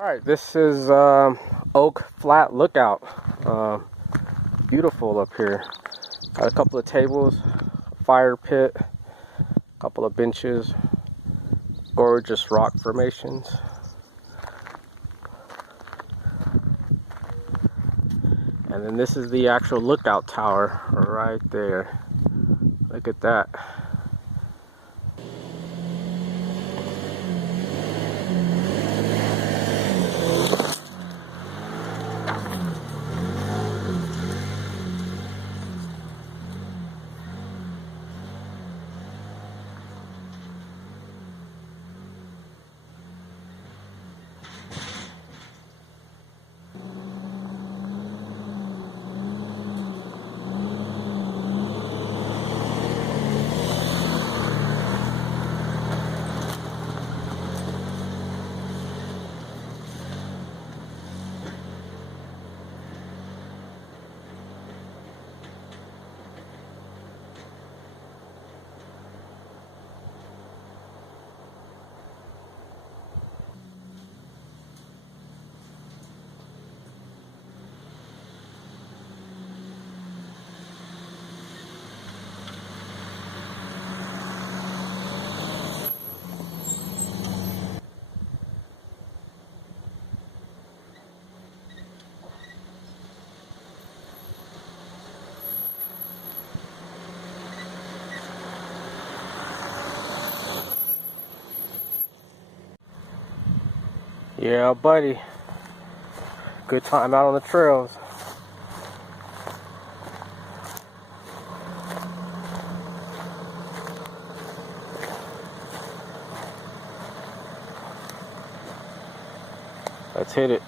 Alright, this is Oak Flat Lookout. Beautiful up here. Got a couple of tables, fire pit, a couple of benches, gorgeous rock formations. And then this is the actual lookout tower right there. Look at that. Yeah, buddy. Good time out on the trails. Let's hit it.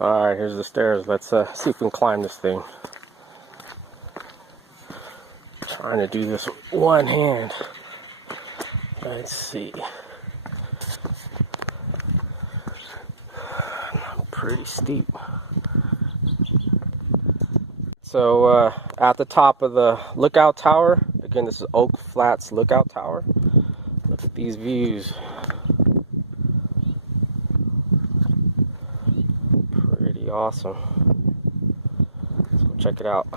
Alright, here's the stairs. Let's see if we can climb this thing. Trying to do this with one hand. Let's see. Pretty steep. So at the top of the lookout tower, again this is Oak Flats Lookout Tower. Look at these views. Pretty awesome. Let's go check it out.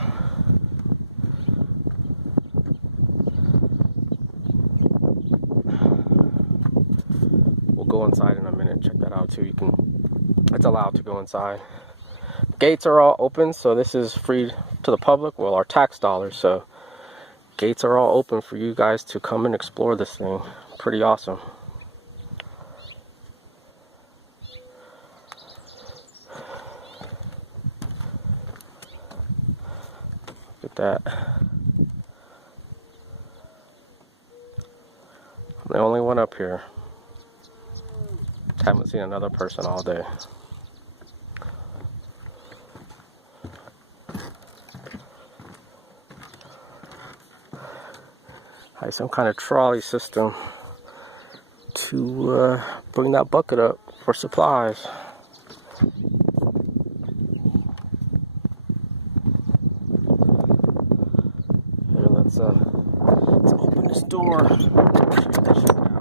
We'll go inside in a minute, check that out too. It's allowed to go inside. Gates are all open, so this is free to the public. Well, our tax dollars, so gates are all open for you guys to come and explore this thing. Pretty awesome. Look at that. I'm the only one up here. Haven't seen another person all day. Some kind of trolley system to bring that bucket up for supplies. Here, let's open this door. Check that shit out.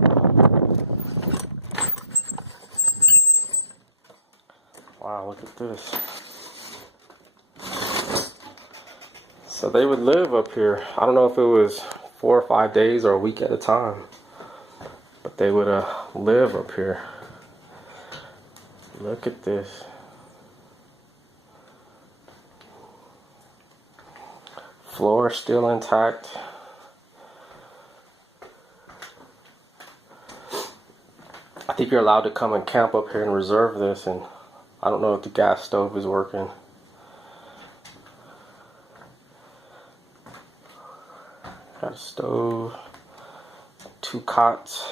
Wow, look at this. So they would live up here. I don't know if it was 4 or 5 days or a week at a time, but they would live up here. Look at this. Floor still intact. I think you're allowed to come and camp up here and reserve this, and I don't know if the gas stove is working. Got a stove, 2 cots.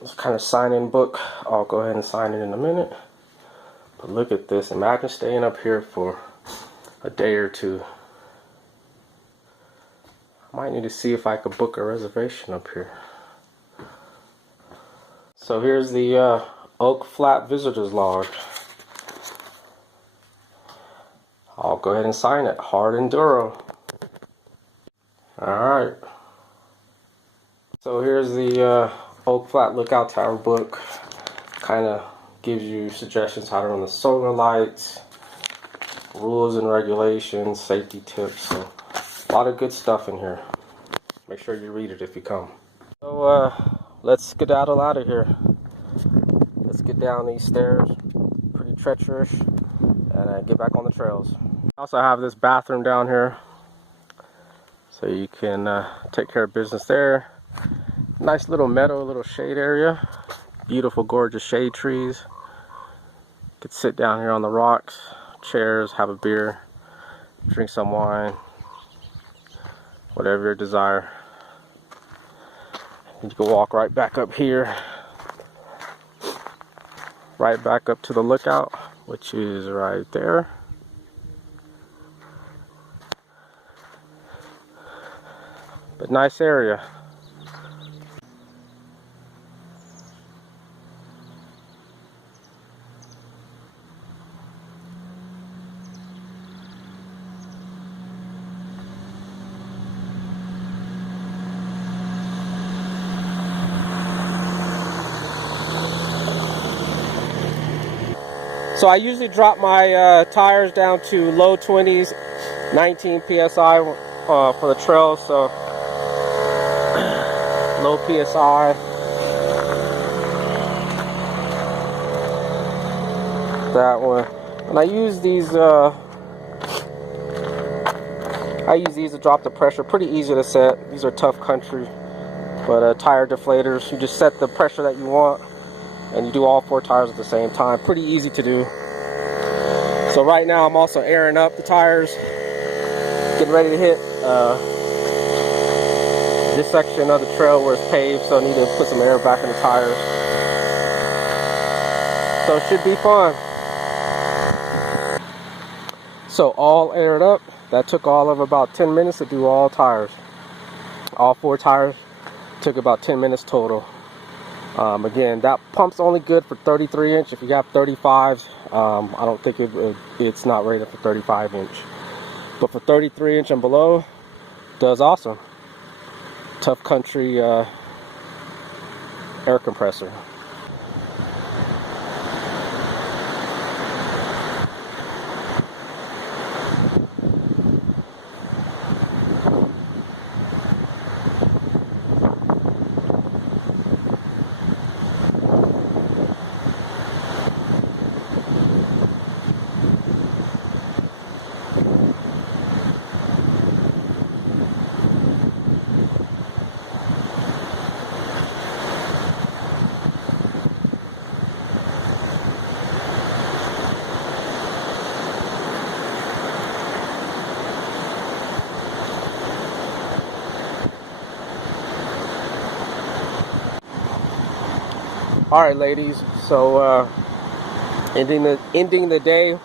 This kind of sign-in book. I'll go ahead and sign it in a minute. But look at this. Imagine staying up here for a day or two. I might need to see if I could book a reservation up here. So here's the Oak Flat Visitors Lodge. I'll go ahead and sign it. Hard Enduro. Alright. So here's the Oak Flat Lookout Tower book. Kind of gives you suggestions how to run the solar lights, rules and regulations, safety tips. So a lot of good stuff in here. Make sure you read it if you come. So let's skedaddle out of here. Let's get down these stairs. Pretty treacherous. And get back on the trails. I also have this bathroom down here, so you can take care of business there. Nice little meadow, little shade area. Beautiful, gorgeous shade trees. You could sit down here on the rocks, chairs, have a beer, drink some wine, whatever your desire. And you can walk right back up here, right back up to the lookout, which is right there. But nice area. So I usually drop my tires down to low 20s, 19 psi for the trail. So low psi. That one. And I use these to drop the pressure. Pretty easy to set. These are tough country, but tire deflators. You just set the pressure that you want, and you do all 4 tires at the same time. Pretty easy to do. So right now I'm also airing up the tires, getting ready to hit this section of the trail where it's paved, so I need to put some air back in the tires. So it should be fun. So all aired up. That took all of about 10 minutes to do all tires. All 4 tires took about 10 minutes total. Again, that pump's only good for 33 inch. If you got 35s, I don't think it's not rated for 35 inch. But for 33 inch and below, does awesome. Tough Country air compressor. All right, ladies. So ending the day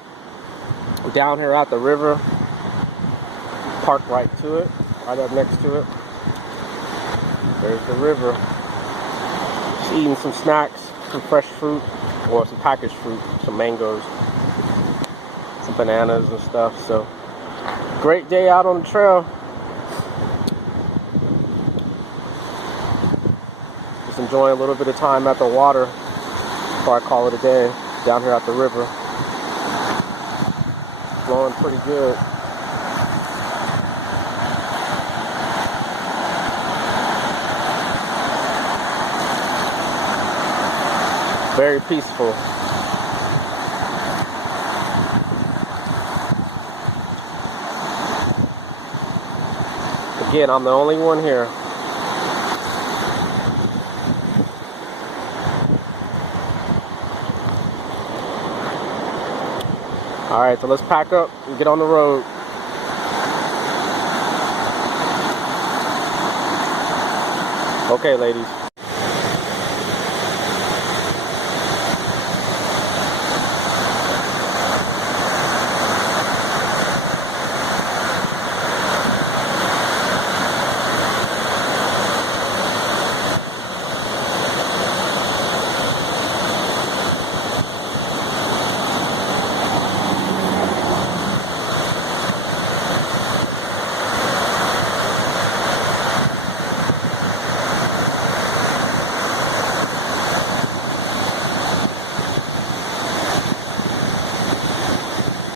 down here at the river. Parked right to it, right up next to it. There's the river. Just eating some snacks, some fresh fruit, or some packaged fruit, some mangoes, some bananas and stuff. So great day out on the trail. Just enjoying a little bit of time at the water before I call it a day down here at the river. Flowing pretty good. Very peaceful. Again, I'm the only one here. Alright, so let's pack up and get on the road. Okay, ladies.